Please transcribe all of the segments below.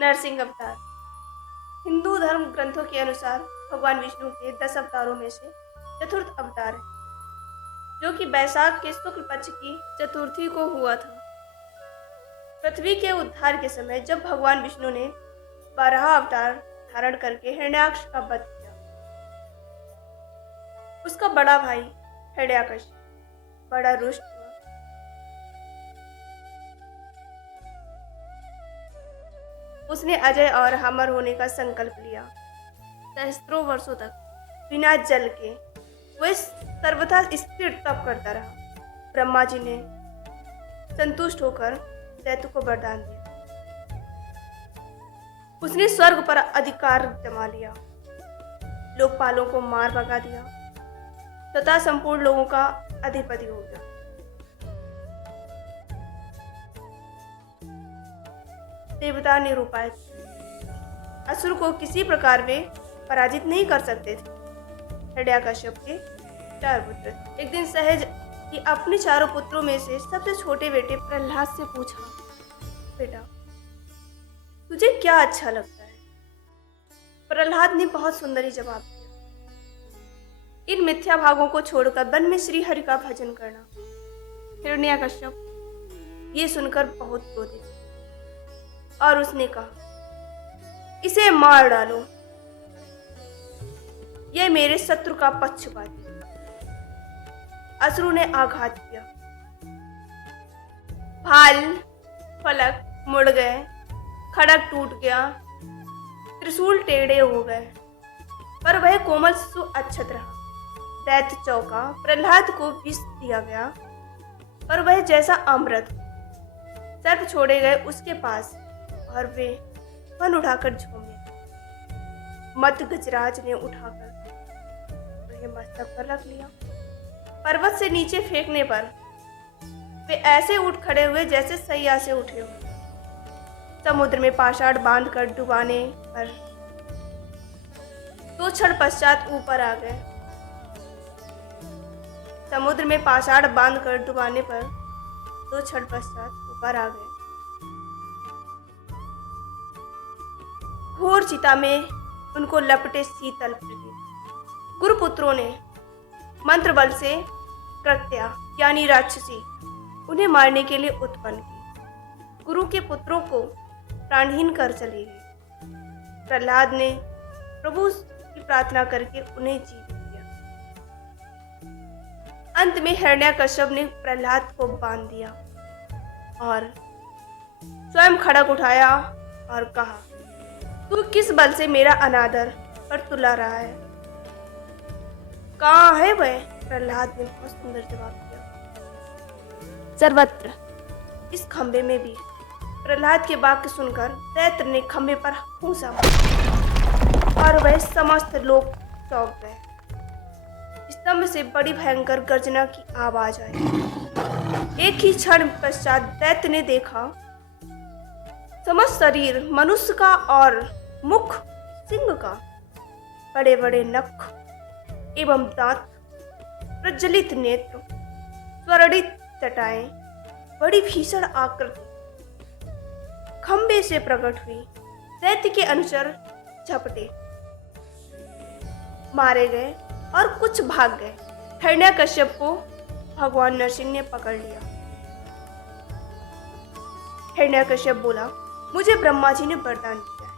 नरसिंह अवतार हिंदू धर्म ग्रंथों के अनुसार भगवान विष्णु के 10 अवतारों में से चतुर्थ अवतार है, जो कि बैसाख के शुक्ल पक्ष की चतुर्थी को हुआ था। पृथ्वी के उद्धार के समय जब भगवान विष्णु ने 12 अवतार धारण करके हिरण्याक्ष का वध किया, उसका बड़ा भाई हिरण्याकश्यप बड़ा रुष्ट हुआ। उसने अजय और अमर होने का संकल्प लिया। सहस्त्रों वर्षों तक बिना जल के वह सर्वथा स्थिर तप करता रहा। ब्रह्मा जी ने संतुष्ट होकर दैत्य को वरदान दिया। उसने स्वर्ग पर अधिकार जमा लिया, लोकपालों को मार भगा दिया तथा संपूर्ण लोगों का अधिपति हो गया। देवता निरुपाय असुर को किसी प्रकार वे पराजित नहीं कर सकते थे। हिरण्याकश्यप के 4 पुत्र थे। एक दिन सहज ही अपने चारों पुत्रों में से सबसे छोटे बेटे प्रहलाद से पूछा, बेटा तुझे क्या अच्छा लगता है? प्रहलाद ने बहुत सुंदर जवाब दिया, इन मिथ्या भागों को छोड़कर वन में श्री हरि का भजन करना। हिरण्याकश्यप ये सुनकर बहुत क्रोधित और उसने कहा, इसे मार डालो, यह मेरे शत्रु का पक्षपाती है। असुरों ने आघात किया, भाल फलक मुड़ गए, खड़ग टूट गया, त्रिशूल टेढ़े हो गए, पर वह कोमल शिशु अक्षत रहा। दैत्य चौका, प्रहलाद को विष दिया गया, पर वह जैसा अमृत। सर्प छोड़े गए उसके पास और वे वन उठाकर झूमे। मत गजराज ने उठाकर उन्हें मस्तक पर रख लिया। पर्वत से नीचे फेंकने पर वे ऐसे उठ खड़े हुए जैसे सैया से उठे हुए। समुद्र में पाषाण बांधकर डुबाने पर 2 क्षण पश्चात ऊपर आ गए। समुद्र में पाषाण बांधकर डुबाने पर 2 क्षण पश्चात ऊपर आ गए। घोर चिता में उनको लपटे शीतल पृथ्वी। गुरुपुत्रों ने मंत्र बल से कृत्या यानी राक्षसी उन्हें मारने के लिए उत्पन्न की। गुरु के पुत्रों को प्राणहीन कर चली गई। प्रहलाद ने प्रभु की प्रार्थना करके उन्हें जीत लिया। अंत में हिरण्याकश्यप ने प्रहलाद को बांध दिया और स्वयं खड़ग उठाया और कहा, तू किस बल से मेरा अनादर पर तुला रहा है? कहाँ है वह? प्रहलाद ने बहुत सुंदर जवाब दिया, सर्वत्र, इस खंबे में भी। प्रहलाद के वाक्य सुनकर दैत्य ने खंबे पर फूंसा और वह समस्त लोग चौंक गए। स्तंभ से बड़ी भयंकर गर्जना की आवाज आई। एक ही क्षण पश्चात दैत्य ने देखा, समस्त शरीर मनुष्य का और मुख सिंह का, बड़े बड़े नख एवं दांत, प्रज्वलित नेत्र, स्वर्णित जटाएं, बड़ी भीषण आकृति खंबे से प्रकट हुई। दैत्य के अनुचर झपटे, मारे गए और कुछ भाग गए। हिरण्याकश्यप को भगवान नरसिंह ने पकड़ लिया। हिरण्याकश्यप बोला, मुझे ब्रह्मा जी ने वरदान दिया है।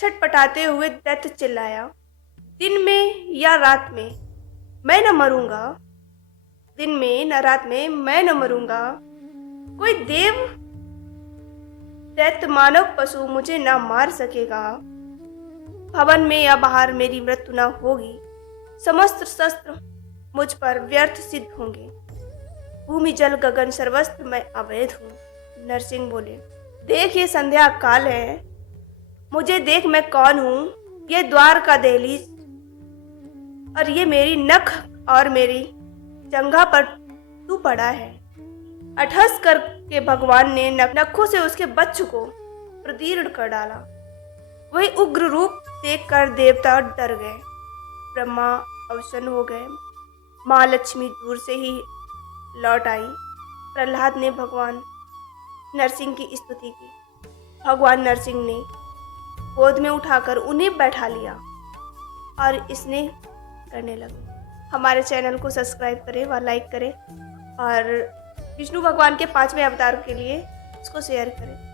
छटपटाते हुए दैत्य चिल्लाया, दिन में या रात में मैं न मरूंगा, दिन में न रात में मैं न मरूंगा। कोई देव दैत्य मानव पशु मुझे न मार सकेगा। भवन में या बाहर मेरी मृत्यु न होगी। समस्त शस्त्र मुझ पर व्यर्थ सिद्ध होंगे। भूमि जल गगन सर्वस्व मैं अवैध हूँ। नरसिंह बोले, देख ये संध्या काल है, मुझे देख मैं कौन हूँ। ये द्वार का दहलीज और ये मेरी नख और मेरी जंघा पर तू पड़ा है। अठस करके भगवान ने नखों से उसके बच्चे को प्रदीर्ण कर डाला। वही उग्र रूप देखकर देवता डर गए। ब्रह्मा अवसन्न हो गए। माँ लक्ष्मी दूर से ही लौट आई। प्रहलाद ने भगवान नरसिंह की स्तुति की। भगवान नरसिंह ने गोद में उठाकर उन्हें बैठा लिया और इसने करने लगे। हमारे चैनल को सब्सक्राइब करें व लाइक करें और विष्णु भगवान के 5वें अवतार के लिए इसको शेयर करें।